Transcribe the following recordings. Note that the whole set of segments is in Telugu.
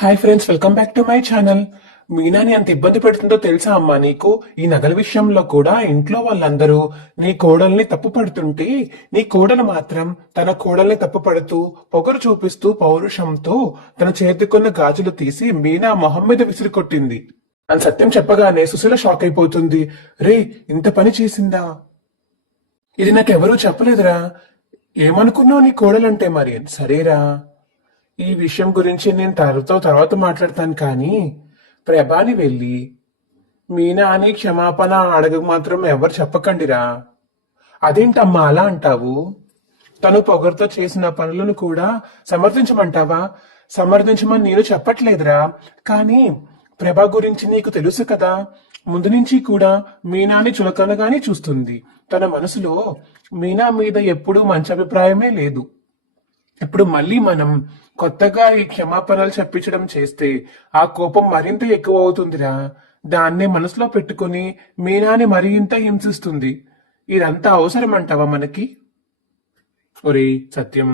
Hi friends, welcome back to my channel. మీనాని ఎంత ఇబ్బంది పెడుతుందో తెలుసా అమ్మా నీకు? ఈ నగల విషయంలో కూడా ఇంట్లో వాళ్ళందరూ నీ కోడల్ని తప్పు పడుతుంటే నీ కోడలు మాత్రం తన కోడల్ని తప్పు పడుతూ పొగరు చూపిస్తూ పౌరుషంతో తన చేతికున్న గాజులు తీసి మీనా మొహం మీద విసిరి కొట్టింది అని సత్యం చెప్పగానే సుశీల షాక్ అయిపోతుంది. రే, ఇంత పని చేసిందా? ఇది నాకెవరూ చెప్పలేదురా. ఏమనుకున్నావు నీ కోడలంటే? మరి సరేరా, ఈ విషయం గురించి నేను తర్వాత మాట్లాడతాను, కానీ ప్రభాని వెళ్ళి మీనా అని క్షమాపణ అడగ మాత్రం ఎవరు చెప్పకండిరా. అదేంటమ్మా అలా అంటావు? తను పొగరుతో చేసిన పనులను కూడా సమర్థించమంటావా? సమర్థించమని నేను చెప్పట్లేదురా, కానీ ప్రభా గురించి నీకు తెలుసు కదా, ముందు నుంచి కూడా మీనాని చులకనగానే చూస్తుంది. తన మనసులో మీనా మీద ఎప్పుడూ మంచి అభిప్రాయమే లేదు. ఇప్పుడు మళ్ళీ మనం కొత్తగా ఈ క్షమాపణలు చెప్పించడం చేస్తే ఆ కోపం మరింత ఎక్కువ అవుతుందిరా. దాన్నే మనసులో పెట్టుకుని మీనాని మరింత హింసిస్తుంది. ఇదంతా అవసరం అంటావా మనకి? ఒరే సత్యం,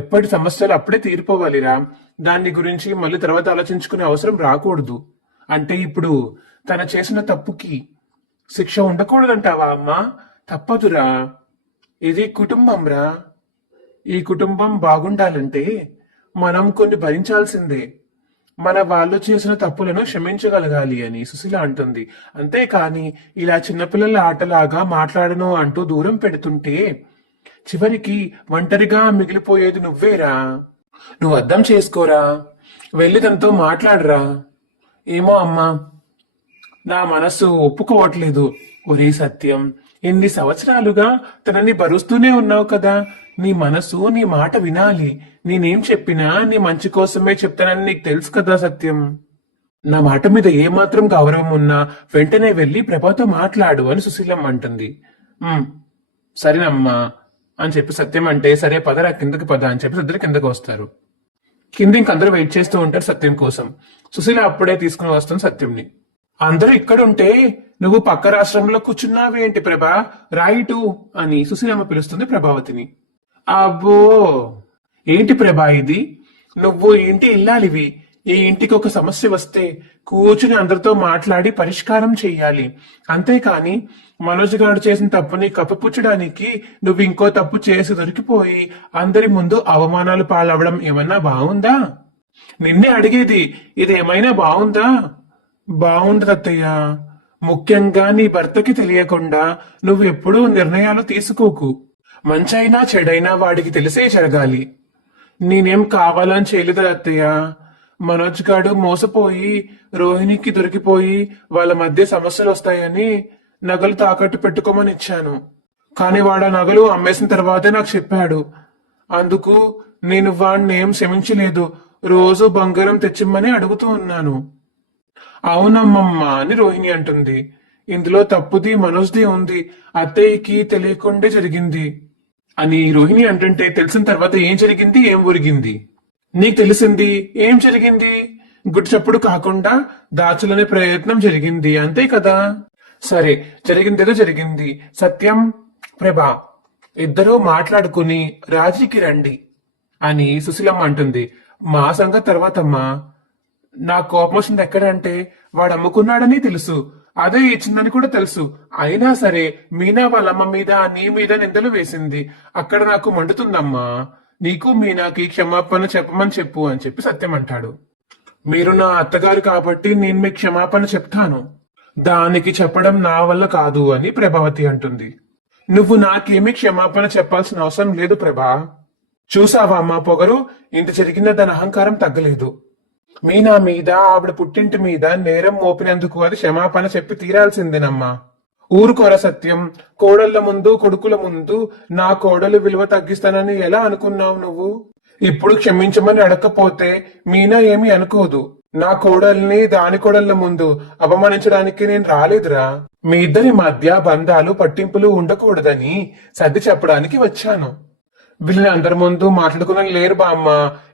ఎప్పటి సమస్యలు అప్పుడే తీరిపోవాలిరా. దాన్ని గురించి మళ్ళీ తర్వాత ఆలోచించుకునే అవసరం రాకూడదు. అంటే ఇప్పుడు తన చేసిన తప్పుకి శిక్ష ఉండకూడదంటావా అమ్మా? తప్పదురా, ఇది కుటుంబం రా. ఈ కుటుంబం బాగుండాలంటే మనం కొన్ని భరించాల్సిందే. మన వాళ్ళు చేసిన తప్పులను క్షమించగలగాలి అని సుశీల అంటుంది. అంతేకాని ఇలా చిన్నపిల్లల ఆటలాగా మాట్లాడను అంటూ దూరం పెడుతుంటే చివరికి ఒంటరిగా మిగిలిపోయేది నువ్వేరా. నువ్వు అర్థం చేసుకోరా, వెళ్ళి తనతో మాట్లాడరా. ఏమో అమ్మా, నా మనసు ఒప్పుకోవట్లేదు. ఒరే సత్యం, ఎన్ని సంవత్సరాలుగా తనని భరుస్తూనే ఉన్నావు కదా. నీ మనసు నీ మాట వినాలి. నేనేం చెప్పినా నీ మంచి కోసమే చెప్తానని నీకు తెలుసు కదా సత్యం. నా మాట మీద ఏమాత్రం గౌరవం ఉన్నా వెంటనే వెళ్లి ప్రభాతో మాట్లాడు అని సుశీలమ్మ అంటుంది. సరేనమ్మా అని చెప్పి సత్యం అంటే, సరే పదరా కిందకి పద అని చెప్పి ఇద్దరు కిందకి వస్తారు. కింద ఇంకందరూ వెయిట్ చేస్తూ ఉంటారు సత్యం కోసం. సుశీల అప్పుడే తీసుకుని వస్తుంది సత్యంని. అందరూ ఇక్కడుంటే నువ్వు పక్క రాష్ట్రంలో కూర్చున్నావేంటి ప్రభా, రాయిటు అని సుశీలమ్మ పిలుస్తుంది ప్రభావతిని. అబ్బో, ఏంటి ప్రభా ఇది? నువ్వు ఇంటి ఇల్లాలివి. ఈ ఇంటికి ఒక సమస్య వస్తే కూర్చుని అందరితో మాట్లాడి పరిష్కారం చెయ్యాలి. అంతేకాని మనోజ్ గారు చేసిన తప్పుని కప్పిపుచ్చడానికి నువ్వు ఇంకో తప్పు చేసి దొరికిపోయి అందరి ముందు అవమానాలు పాలవడం ఏమన్నా బాగుందా? నిన్నే అడిగేది, ఇది ఏమైనా బాగుందా? బాగుండదు అత్తయ్య. ముఖ్యంగా నీ భర్తకి తెలియకుండా నువ్వు ఎప్పుడూ నిర్ణయాలు తీసుకోకు. మంచైనా చెడైనా వాడికి తెలిసే జరగాలి. నేనేం కావాలని చేయలేదు అత్తయ్య. మనోజ్ గాడు మోసపోయి రోహిణికి దొరికిపోయి వాళ్ళ మధ్య సమస్యలు వస్తాయని నగలు తాకట్టు పెట్టుకోమని ఇచ్చాను. కానీ వాడు ఆ నగలు అమ్మేసిన తర్వాతే నాకు చెప్పాడు. అందుకు నేను వాడిని ఏం క్షమించలేదు. రోజు బంగారం తెచ్చిమ్మని అడుగుతూ ఉన్నాను. అవునమ్మమ్మా అని రోహిణి అంటుంది. ఇందులో తప్పుది మనోజ్ది ఉంది. అత్తయ్యకి తెలియకుండే జరిగింది అని రోహిణి అంటుంటే, తెలిసిన తర్వాత ఏం జరిగింది, ఏం ఒరిగింది? నీకు తెలిసింది ఏం జరిగింది? గుడి చప్పుడు కాకుండా దాచులనే ప్రయత్నం జరిగింది, అంతే కదా? సరే, జరిగిందేదో జరిగింది. సత్యం, ప్రభా ఇద్దరూ మాట్లాడుకుని రాజీకి రండి అని సుశీలమ్మ అంటుంది. మా సంగతి తర్వాతమ్మా. నా కోపం వచ్చింది ఎక్కడంటే, వాడు అమ్ముకున్నాడని తెలుసు, అదే ఇచ్చిందని కూడా తెలుసు. అయినా సరే మీనా వాళ్ళమ్మ మీద నీ మీద నిందలు వేసింది. అక్కడ నాకు మండుతుందమ్మా. నీకు మీనాకి క్షమాపణ చెప్పమని చెప్పు అని చెప్పి సత్యం అంటాడు. మీరు నా అత్తగారు కాబట్టి నేను మీకు క్షమాపణ చెప్తాను. దానికి చెప్పడం నా వల్ల కాదు అని ప్రభావతి అంటుంది. నువ్వు నాకేమీ క్షమాపణ చెప్పాల్సిన అవసరం లేదు ప్రభా. చూసావా అమ్మా పొగరు? ఇంత జరిగిన దాని అహంకారం తగ్గలేదు. మీనా మీద, ఆవిడ పుట్టింటి మీద నేరం మోపినందుకు అది క్షమాపణ చెప్పి తీరాల్సిందేనమ్మా. ఊరుకోర సత్యం. కోడళ్ల ముందు, కొడుకుల ముందు నా కోడలు విలువ తగ్గిస్తానని ఎలా అనుకున్నావు నువ్వు? ఇప్పుడు క్షమించమని అడగకపోతే మీనా ఏమీ అనుకోదు. నా కోడల్ని దాని కోడళ్ల ముందు అవమానించడానికి నేను రాలేదురా. మీ ఇద్దరి మధ్య బంధాలు, పట్టింపులు ఉండకూడదని సర్ది చెప్పడానికి వచ్చాను. వీళ్ళని అందరి ముందు మాట్లాడుకుని లేరు బామ్మ.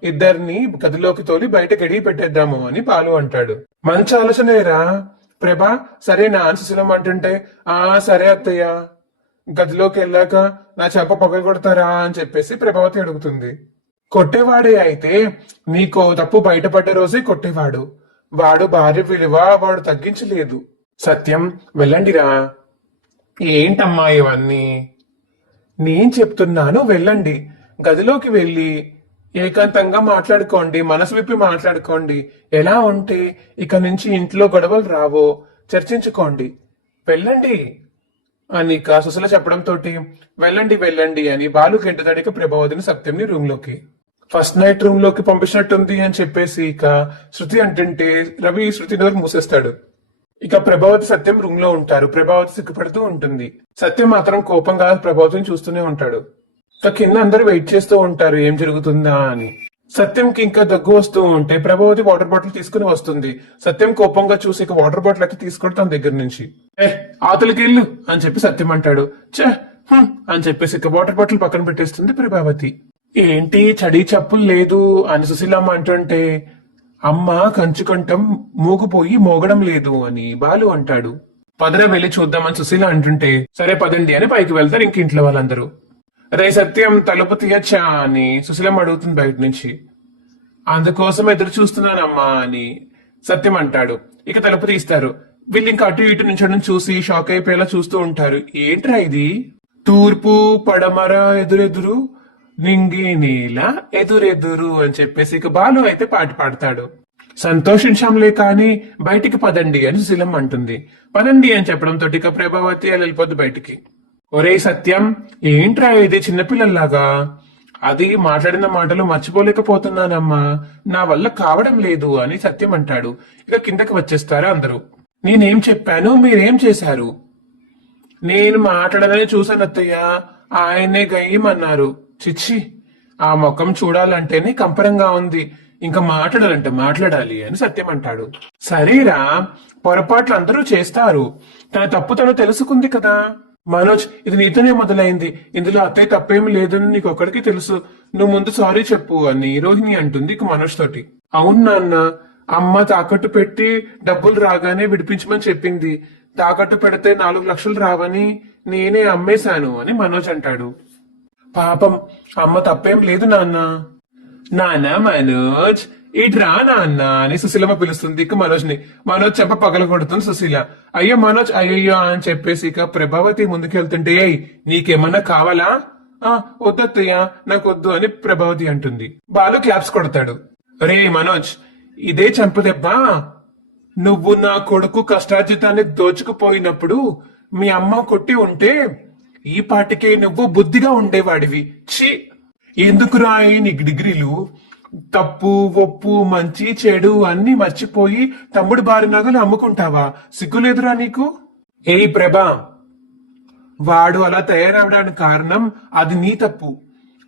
ఇద్దరిని గదిలోకి తోలి బయట గడిగి పెట్టేద్దాము అని పాలు అంటాడు. మంచి ఆలోచనేరా ప్రభా. సరేనా అని సుశీలమ్మ అంటుంటే, సరే అత్తయ్య. గదిలోకి వెళ్ళాక నా చెంప పొగ కొడతారా అని చెప్పేసి ప్రభావతి అడుగుతుంది. కొట్టేవాడే అయితే నీకో తప్పు బయటపడ్డ రోజే కొట్టేవాడు. వాడు భార్య విలువ వాడు తగ్గించలేదు. సత్యం, వెళ్ళండిరా. ఏంటమ్మా ఇవన్నీ? నేను చెప్తున్నాను వెళ్ళండి. గదిలోకి వెళ్ళి ఏకాంతంగా మాట్లాడుకోండి, మనసు విప్పి మాట్లాడుకోండి. ఎలా ఉంటే ఇక నుంచి ఇంట్లో గొడవలు రావో చర్చించుకోండి. వెళ్ళండి అని ఇక సుశీల చెప్పడంతో వెళ్ళండి వెళ్ళండి అని బాలు గెంటుతాడు ఇక ప్రభావతిని సత్యంని రూమ్ లోకి. ఫస్ట్ నైట్ రూమ్ లోకి పంపించినట్టుంది అని చెప్పేసి ఇక శృతి అంటుంటే రవి శృతి డోర్ మూసేస్తాడు. ఇక ప్రభావతి సత్యం రూమ్ లో ఉంటారు. ప్రభావతి సిగ్గుపడుతూ ఉంటుంది. సత్యం మాత్రం కోపంగా ప్రభావతిని చూస్తూనే ఉంటాడు. ఇక కింద అందరూ వెయిట్ చేస్తూ ఉంటారు ఏం జరుగుతుందా అని. సత్యంకి ఇంకా దగ్గు వస్తూ ఉంటే ప్రభావతి వాటర్ బాటిల్ తీసుకుని వస్తుంది. సత్యం కోపంగా చూసి ఇక వాటర్ బాటిల్ అయితే తీసుకొని తన దగ్గర నుంచి ఆతలికి వెళ్ళు అని చెప్పి సత్యం అంటాడు. అని చెప్పేసి ఇక వాటర్ బాటిల్ పక్కన పెట్టేస్తుంది ప్రభావతి. ఏంటి చడి చప్పులు లేదు అని సుశీలమ్మ అంటుంటే అమ్మ కంచుకంఠం మూగుపోయి మోగడం లేదు అని బాలు అంటాడు. పదర వెళ్ళి చూద్దామని సుశీల అంటుంటే సరే పదండి అని పైకి వెళ్తారు ఇంక ఇంట్లో వాళ్ళందరూ. రే సత్యం, తలుపు తీయచ్చా అని సుశీలమ్మ అడుగుతుంది బయట నుంచి. అందుకోసం ఎదురు చూస్తున్నానమ్మా అని సత్యం అంటాడు. ఇక తలుపు తీస్తారు. వీళ్ళు ఇంకా అటు ఇటు నుంచి చూసి షాక్ అయిపోయేలా చూస్తూ ఉంటారు. ఏంట్రా ఇది? తూర్పు పడమర ఎదురెదురు నింగి నేల ఎదురెదురు అని చెప్పేసి ఇక బాలు అయితే పాట పాడతాడు. సంతోషించంలే కాని బయటికి పదండి అని సుశీలమ్మ అంటుంది. పదండి అని చెప్పడంతో ఇక ప్రభావతి అని వెళ్ళిపోద్ది బయటికి. ఒరే సత్యం, ఏంట్రా ఇది చిన్నపిల్లల్లాగా? అది మాట్లాడిన మాటలు మర్చిపోలేకపోతున్నానమ్మా, నా వల్ల కావడం లేదు అని సత్యం అంటాడు. ఇక కిందకి వచ్చేస్తారు అందరూ. నేనేం చెప్పాను, మీరేం చేశారు? నేను మాట్లాడదని చూసాను అత్తయ్య, ఆయనే గయ్యమన్నారు. చిచ్చి, ఆ ముఖం చూడాలంటేనే కంపరంగా ఉంది, ఇంకా మాట్లాడాలంటే మాట్లాడాలి అని సత్యం అంటాడు. సరేరా, పొరపాట్లు అందరూ చేస్తారు, తన తప్పు తను తెలుసుకుంది కదా. మనోజ్, ఇది నీతోనే మొదలైంది, ఇందులో అత్తయ్య తప్పేమి లేదని నీకు ఒక్కడికి తెలుసు, నువ్వు ముందు సారీ చెప్పు అని రోహిణి అంటుంది ఇక మనోజ్ తోటి. అవును నాన్న, అమ్మ తాకట్టు పెట్టి డబ్బులు రాగానే విడిపించమని చెప్పింది, తాకట్టు పెడితే 4 లక్షలు రావని నేనే అమ్మేశాను అని మనోజ్ అంటాడు. పాపం, అమ్మ తప్పేం లేదు నాన్న. నాన్న మనోజ్, ఇట్రా నాన్న అని సుశీలమ్మ పిలుస్తుంది ఇక మనోజ్ ని. మనోజ్ చెంప పగల కొడుతుంది సుశీల. అయ్యో మనోజ్, అయ్యయ్యో అని చెప్పేసి ఇక ప్రభావతి ముందుకెళ్తుంటే, ఏయ్ నీకేమన్నా కావాలా? వద్దత్తయ్య, నాకు వద్దు అని ప్రభావతి అంటుంది. బాలు క్లాప్స్ కొడతాడు. రే మనోజ్, ఇదే చంపదెబ్బ. నువ్వు నా కొడుకు కష్టార్జితాన్ని దోచుకుపోయినప్పుడు మీ అమ్మ కొట్టి ఉంటే ఈ పాటికే నువ్వు బుద్ధిగా ఉండేవాడివి. ఛీ, ఎందుకురా నీకు డిగ్రీలు? తప్పు ఒప్పు మంచి చెడు అన్ని మర్చిపోయి తమ్ముడు బారి నగలు అమ్ముకుంటావా? సిగ్గులేదురా నీకు? ఏయ్ ప్రభా, వాడు అలా తయారవడానికి కారణం అది నీ తప్పు,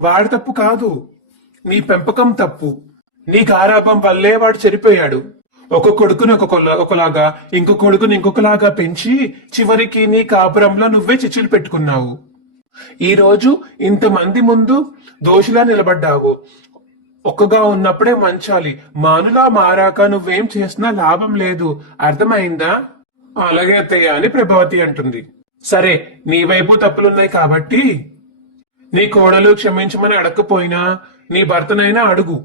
వాడి తప్పు కాదు, నీ పెంపకం తప్పు. నీ గారాభం వల్లే వాడు చెడిపోయాడు. ఒక కొడుకుని ఒకలాగా, ఇంకో కొడుకుని ఇంకొకలాగా పెంచి చివరికి నీ కాపురంలో నువ్వే చిచ్చులు పెట్టుకున్నావు. ఈ రోజు ఇంతమంది ముందు దోషిలా నిలబడ్డావు. ఒక్కగా ఉన్నప్పుడే మంచాలి, మానులా మారాక నువ్వేం చేసినా లాభం లేదు, అర్థమైందా? అలాగే అత్తయ్య అని ప్రభావతి అంటుంది. సరే, నీ వైపు తప్పులున్నాయి కాబట్టి నీ కోడలు క్షమించమని అడగకపోయినా నీ భర్తనైనా అడుగు.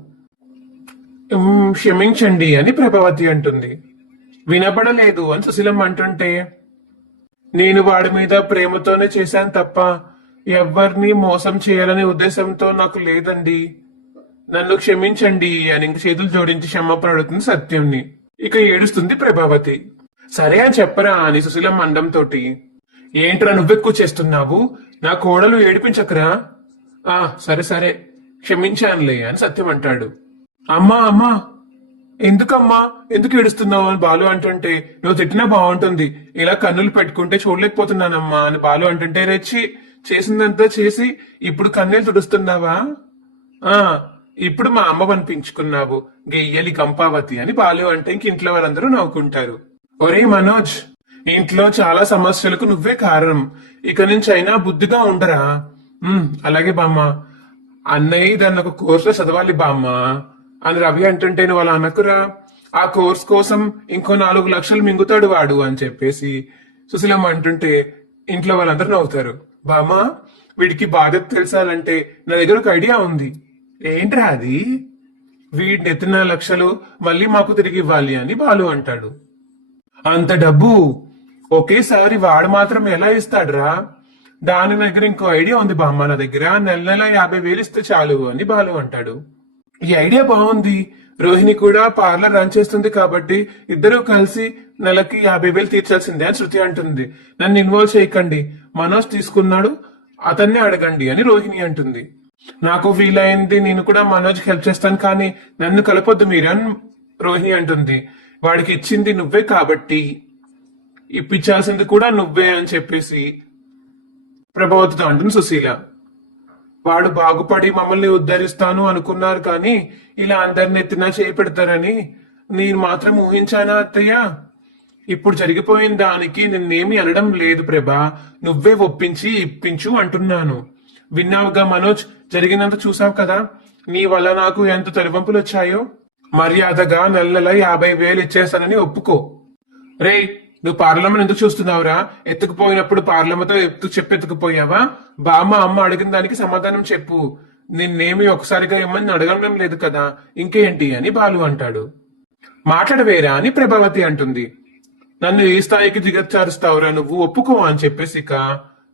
క్షమించండి అని ప్రభావతి అంటుంది. వినపడలేదు అని సుశీలమ్మ అంటుంటే, నేను వాడి మీద ప్రేమతోనే చేశాను తప్ప ఎవరిని మోసం చేయాలనే ఉద్దేశంతో నాకు లేదండి, నన్ను క్షమించండి అని ఇంక చేతులు జోడించి క్షమాపణ అడుగుతుంది సత్యంని. ఇక ఏడుస్తుంది ప్రభావతి. సరే అని చెప్పరా అని సుశీలమ్మ అండంతో, ఏంట్రా నువ్వెక్కువ చేస్తున్నావు, నా కోడలు ఏడిపించకరా. సరే సరే క్షమించానులే అని సత్యం అంటాడు. అమ్మా ఎందుకమ్మా, ఎందుకు ఏడుస్తున్నావు అని బాలు అంటుంటే, నువ్వు తిట్టినా బాగుంటుంది, ఇలా కన్నులు పెట్టుకుంటే చూడలేకపోతున్నానమ్మా అని బాలు అంటుంటే, రెచ్చి చేసిందంతా చేసి ఇప్పుడు కన్నీళ్ళు తుడుస్తున్నావా? ఇప్పుడు మా అమ్మ అనిపించుకున్నావు, గెయ్యలి కంపావతి అని బాలు అంటే ఇంక ఇంట్లో వాళ్ళందరూ నవ్వుకుంటారు. ఒరే మనోజ్, ఇంట్లో చాలా సమస్యలకు నువ్వే కారణం, ఇక నుంచి అయినా బుద్ధిగా ఉండరా. అలాగే బామ్మ, అన్నయ్య దాన్ని ఒక కోర్సులో చదవాలి బామ్మ అని రవి అంటుంటే, నువ్వు అలా అనకురా, ఆ కోర్స్ కోసం ఇంకో 4 లక్షలు మింగుతాడు వాడు అని చెప్పేసి సుశీలమ్మ అంటుంటే ఇంట్లో వాళ్ళందరూ నవ్వుతారు. బామ్మ, వీడికి బాధ్యత తెలుసాలంటే నా దగ్గర ఒక ఐడియా ఉంది. ఏంట్రా అది? వీడిని ఎత్తిన లక్షలు మళ్ళీ మాకు తిరిగి ఇవ్వాలి అని బాలు అంటాడు. అంత డబ్బు ఒకేసారి వాడు మాత్రం ఎలా ఇస్తాడురా? దాని దగ్గర ఇంకో ఐడియా ఉంది బామ్మ, నా దగ్గర నెల నెల 50,000 ఇస్తే చాలు అని బాలు అంటాడు. ఈ ఐడియా బాగుంది. రోహిణి కూడా పార్లర్ రన్ చేస్తుంది కాబట్టి ఇద్దరూ కలిసి నెలకి 50,000 తీర్చాల్సిందే అని శృతి అంటుంది. నన్ను ఇన్వాల్వ్ చేయకండి, మనోజ్ తీసుకున్నాడు, అతన్నే అడగండి అని రోహిణి అంటుంది. నాకు వీలైంది నేను కూడా మనోజ్కి హెల్ప్ చేస్తాను, కానీ నన్ను కలపొద్దు మీరు అని రోహిణి అంటుంది. వాడికి ఇచ్చింది నువ్వే కాబట్టి ఇప్పించాల్సింది కూడా నువ్వే అని చెప్పేసి ప్రభావతితో అంటుంది సుశీల. వాడు బాగుపడి మమ్మల్ని ఉద్ధరిస్తాను అనుకున్నారు, కానీ ఇలా అందరిని ఎత్తినా చేయి పెడతారని నేను మాత్రం ఊహించానా అత్తయ్య? ఇప్పుడు జరిగిపోయిన దానికి నిన్నేమి అనడం లేదు ప్రభా, నువ్వే ఒప్పించి ఇప్పించు అంటున్నాను. విన్నావుగా మనోజ్, జరిగినంత చూసావు కదా, నీ వల్ల నాకు ఎంత తొలివంపులు వచ్చాయో. మర్యాదగా నెల నెల 50,000 ఇచ్చేస్తానని ఒప్పుకో. రేయ్, నువ్వు పార్లమెంట్ ఎందుకు చూస్తున్నావురా? ఎత్తుకుపోయినప్పుడు పార్లమెంట్ చెప్పెత్తుకుపోయావా? బామ్మ అమ్మ అడిగిన దానికి సమాధానం చెప్పు. నిన్నేమి ఒకసారిగా ఏమని అడగడం లేదు కదా, ఇంకేంటి అని బాలు అంటాడు. మాట్లాడవేరా అని ప్రభావతి అంటుంది. నన్ను ఈ స్థాయికి దిగచారుస్తావురా నువ్వు, ఒప్పుకో అని చెప్పేసి ఇక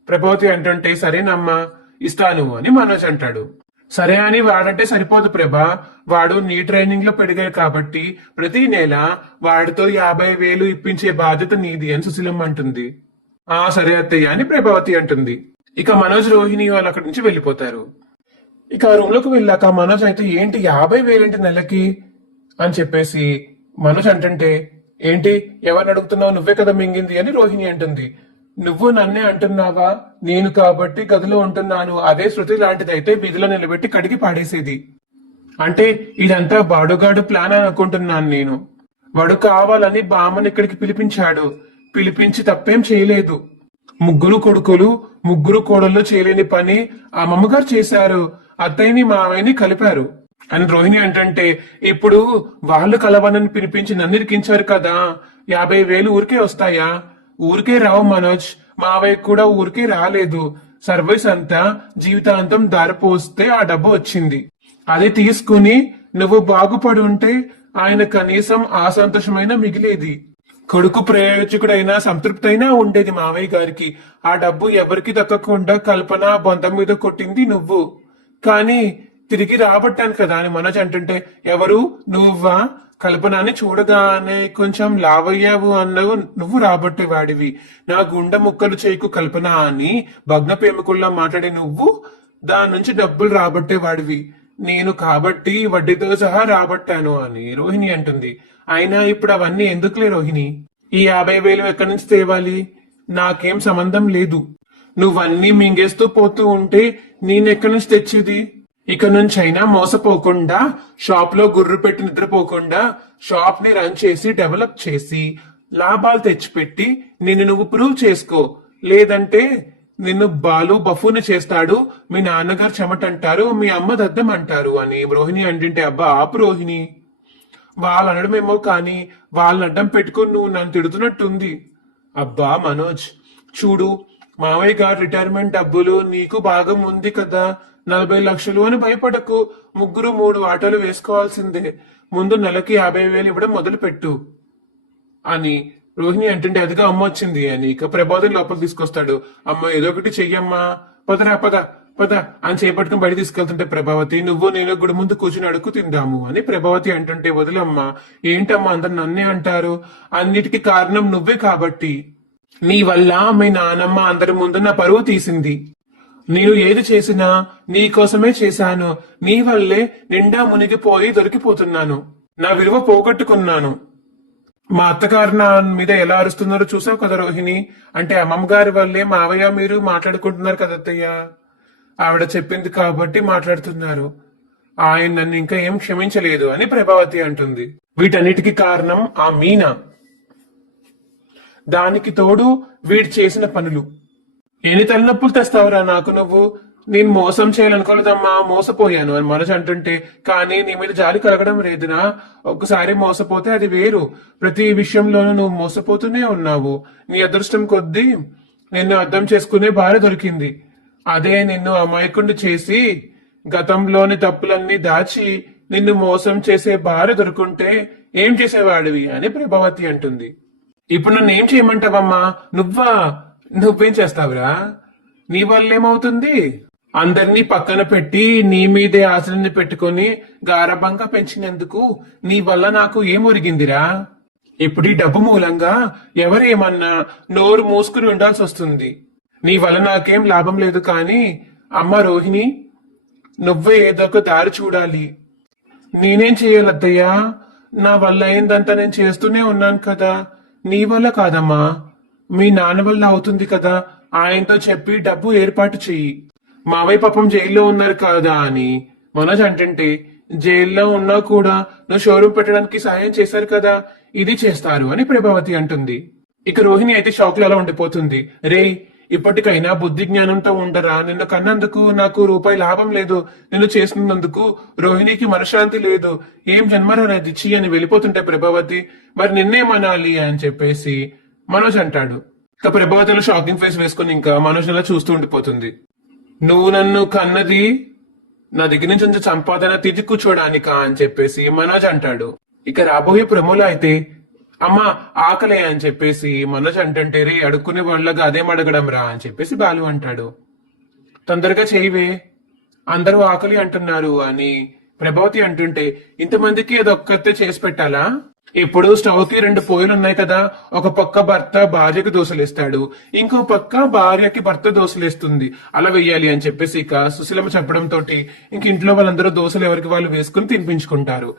ప్రభావతి అంటుంటే సరేనమ్మా ఇస్తాను అని మనోజ్ అంటాడు. సరే అని వాడంటే సరిపోదు ప్రభా, వాడు నీ ట్రైనింగ్ లో పెరిగాయి కాబట్టి ప్రతి నెల వాడితో 50,000 ఇప్పించే బాధ్యత నీది అని సుశీలమ్మ అంటుంది. ఆ సరే అత్తయ్య అని ప్రభావతి అంటుంది. ఇక మనోజ్ రోహిణి వాళ్ళు అక్కడి నుంచి వెళ్ళిపోతారు. ఇక ఆ రూమ్ లోకి వెళ్ళాక మనోజ్ అయితే ఏంటి 50,000 నెలకి అని చెప్పేసి మనోజ్ అంటుంటే, ఏంటి ఎవరిని అడుగుతున్నావు, నువ్వే కదా మింగింది అని రోహిణి అంటుంది. నువ్వు నన్నే అంటున్నావా? నేను కాబట్టి గదిలో ఉంటున్నాను, అదే శృతి లాంటిదైతే వీధిలో నిలబెట్టి కడిగి పాడేసేది. అంటే ఇదంతా బాడుగాడు ప్లాన్ అనుకుంటున్నాను నేను. వాడు కావాలని బామ్మని ఇక్కడికి పిలిపించాడు, పిలిపించి తప్పేం చేయలేదు. ముగ్గురు కొడుకులు ముగ్గురు కోడళ్ళు చేయలేని పని ఆ అమ్మగారు చేశారు, అత్తయ్యని మావయ్యని కలిపారు అని రోహిణి అంటుంటే, ఇప్పుడు వాళ్ళు కలవనని పిలిపించి నన్ను ఇరికించారు కదా, 50,000 ఊరికే వస్తాయా? ఊరికే రావు మనోజ్, మావయ్య కూడా ఊరికే రాలేదు. సర్వీస్ అంతా జీవితాంతం దారిపోస్తే ఆ డబ్బు వచ్చింది. అది తీసుకుని నువ్వు బాగుపడి ఉంటే ఆయన కనీసం ఆ సంతోషమైనా మిగిలేది. కొడుకు ప్రయోజకుడైనా సంతృప్తి అయినా ఉండేది మావయ్య గారికి. ఆ డబ్బు ఎవరికి దక్కకుండా కల్పన బొందం మీద కొట్టింది నువ్వు. కానీ తిరిగి రాబట్టాను కదా అని మనోజ్ అంటుంటే, ఎవరు నువ్వా? కల్పనాన్ని చూడగానే కొంచెం లావయ్యావు అన్నవు, నువ్వు రాబట్టేవాడివి. నా గుండె ముక్కలు చేయకు కల్పన అని భగ్న ప్రేమికుల్లా మాట్లాడే నువ్వు దాని నుంచి డబ్బులు రాబట్టేవాడివి. నేను కాబట్టి వడ్డీతో సహా రాబట్టాను అని రోహిణి అంటుంది. అయినా ఇప్పుడు అవన్నీ ఎందుకులే రోహిణి, ఈ 50,000 ఎక్కడి నుంచి తేవాలి? నాకేం సంబంధం లేదు. నువ్వన్నీ మింగేస్తూ పోతూ ఉంటే నేనెక్కడి నుంచి తెచ్చేది? ఇక నుంచి అయినా మోసపోకుండా, షాప్ లో గుర్రు పెట్టి నిద్రపోకుండా షాప్ ని రన్ చేసి డెవలప్ చేసి లాభాలు తెచ్చిపెట్టి నిన్ను నువ్వు ప్రూవ్ చేసుకో. లేదంటే నిన్ను బాలు బఫూని చేస్తాడు, మీ నాన్నగారు చెమటంటారు, మీ అమ్మ దద్దం అంటారు అని రోహిణి అంటుంటే, అబ్బా ఆపు రోహిణి, వాళ్ళు అనడమేమో కానీ వాళ్ళని అడ్డం పెట్టుకుని నువ్వు నన్ను తిడుతున్నట్టుంది. అబ్బా మనోజ్ చూడు, మావయ్య గారు రిటైర్మెంట్ డబ్బులు నీకు భాగం ఉంది కదా, 40 లక్షలు అని భయపడకు. ముగ్గురు 3 ఆటోలు వేసుకోవాల్సిందే. ముందు నెలకి 50,000 ఇవ్వడం మొదలు పెట్టు అని రోహిణి అంటుంటే, అదిగా అమ్మ వచ్చింది అని ఇక ప్రభావతిని లోపల తీసుకొస్తాడు. అమ్మ ఏదో ఒకటి చెయ్యమ్మా, పదరా పద పద అని చేపట్టుకుని బయట తీసుకెళ్తుంటే ప్రభావతి, నువ్వు నేను గుడి ముందు కూర్చుని అడుగు తిందాము అని ప్రభావతి అంటుంటే, వదిలమ్మా, ఏంటమ్మా అందరు నన్నే అంటారు, అన్నిటికీ కారణం నువ్వే కాబట్టి. నీ వల్ల మీ నానమ్మ అందరి ముందు నా పరువు తీసింది. నేను ఏది చేసినా నీ కోసమే చేశాను. నీ వల్లే నిండా మునిగిపోయి దొరికిపోతున్నాను. నా విలువ పోగొట్టుకున్నాను. మా అత్తగారు నా మీద ఎలా అరుస్తున్నారో చూసావు కదా రోహిణి. అంటే అమ్మమ్మ గారి వల్లే మావయ్య మీరు మాట్లాడుకుంటున్నారు కదా అత్తయ్య. ఆవిడ చెప్పింది కాబట్టి మాట్లాడుతున్నారు. ఆయన నన్ను ఇంకా ఏం క్షమించలేదు అని ప్రభావతి అంటుంది. వీటన్నిటికీ కారణం ఆ మీనా. దానికి తోడు వీడు చేసిన పనులు. ఎన్ని తలనొప్పులు తెస్తావురా నాకు నువ్వు. నేను మోసం చేయాలనుకోలేదమ్మా, మోసపోయాను అని మనసు అంటుంటే, కానీ నీ మీద జాలి కలగడం లేదునా. ఒక్కసారి మోసపోతే అది వేరు. ప్రతి విషయంలోనూ నువ్వు మోసపోతూనే ఉన్నావు. నీ అదృష్టం కొద్దీ నిన్ను అర్థం చేసుకునే భార్య దొరికింది. అదే నిన్ను అమాయకుడిని చేసి గతంలోని తప్పులన్నీ దాచి నిన్ను మోసం చేసే భార్య దొరుకుంటే ఏం చేసేవాడివి అని ప్రభావతి అంటుంది. ఇప్పుడు నన్ను ఏం చేయమంటావమ్మా? నువ్వేం చేస్తావురా? నీ వల్ల ఏమవుతుంది? అందరినీ పక్కన పెట్టి నీ మీదే ఆశలని పెట్టుకొని గారభంగా పెంచినందుకు నీ వల్ల నాకు ఏం ఒరిగిందిరా? ఇప్పుడు ఈ డబ్బు మూలంగా ఎవరేమన్నా నోరు మూసుకుని ఉండాల్సి వస్తుంది. నీ వల్ల నాకేం లాభం లేదు. కానీ అమ్మ రోహిణి, నువ్వే ఏదో ఒక దారి చూడాలి. నేనేం చేయాలి అత్తయ్యా? నా వల్ల అయిందంతా నేను చేస్తూనే ఉన్నాను కదా. నీ వల్ల కాదమ్మా, మీ నాన్న వల్ల అవుతుంది కదా. ఆయనతో చెప్పి డబ్బు ఏర్పాటు చెయ్యి. మావయ్య పాపం జైల్లో ఉన్నారు కదా అని మనోజ్ అంటుంటే, జైల్లో ఉన్నా కూడా నువ్వు షోరూమ్ పెట్టడానికి సాయం చేశారు కదా, ఇది చేస్తారు అని ప్రభావతి అంటుంది. ఇక రోహిణి అయితే షాక్ లో అలా ఉండిపోతుంది. రే, ఇప్పటికైనా బుద్ధి జ్ఞానంతో ఉండరా? నిన్ను కన్నందుకు నాకు రూపాయి లాభం లేదు. నిన్ను చేసినందుకు రోహిణికి మనశ్శాంతి లేదు. ఏం జన్మరాది చి అని వెళ్ళిపోతుంటే ప్రభావతి, మరి నిన్నేమనాలి అని చెప్పేసి మనోజ్ అంటాడు. ఇక ప్రభావతిలో షాకింగ్ ఫేస్ వేసుకుని ఇంకా మనోజ్ అలా చూస్తూ ఉండిపోతుంది. నువ్వు నన్ను కన్నది నా దగ్గర నుంచి కొంచెం సంపాదన తిరిగి కూర్చోడానికా అని చెప్పేసి మనోజ్ అంటాడు. ఇక రాబోయే ప్రమోలో అయితే అమ్మా ఆకలే అని చెప్పేసి మనోజ్ అంటుంటే, రే అడుక్కునే వాళ్ళగా అదేం అడగడం రా అని చెప్పేసి బాలు అంటాడు. తొందరగా చేయవే, అందరూ ఆకలి అంటున్నారు అని ప్రభావతి అంటుంటే, ఇంతమందికి అదొక్కతే చేసి పెట్టాలా? ఇప్పుడు స్టవ్ కి 2 పొయ్యిలు ఉన్నాయి కదా. ఒక పక్క భర్త భార్యకి దోశలేస్తాడు, ఇంకో పక్క భార్యకి భర్త దోశలేస్తుంది. అలా వెయ్యాలి అని చెప్పేసి ఇక సుశీలమ్మ చెప్పడం తోటి ఇంక ఇంట్లో వాళ్ళందరూ దోశలు ఎవరికి వాళ్ళు వేసుకుని తినిపించుకుంటారు.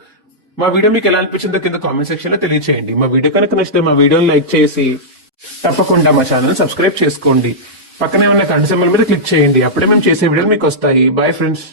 మా వీడియో మీకు ఎలా అనిపించిందో కింద కామెంట్ సెక్షన్ లో తెలియచేయండి. మా వీడియో కనుక నచ్చితే మా వీడియోని లైక్ చేసి తప్పకుండా మా ఛానల్ సబ్స్క్రైబ్ చేసుకోండి. పక్కనే ఉన్న గంట సింబల్ మీద క్లిక్ చేయండి. అప్పుడే మేము చేసే వీడియోలు మీకు వస్తాయి. Bye friends.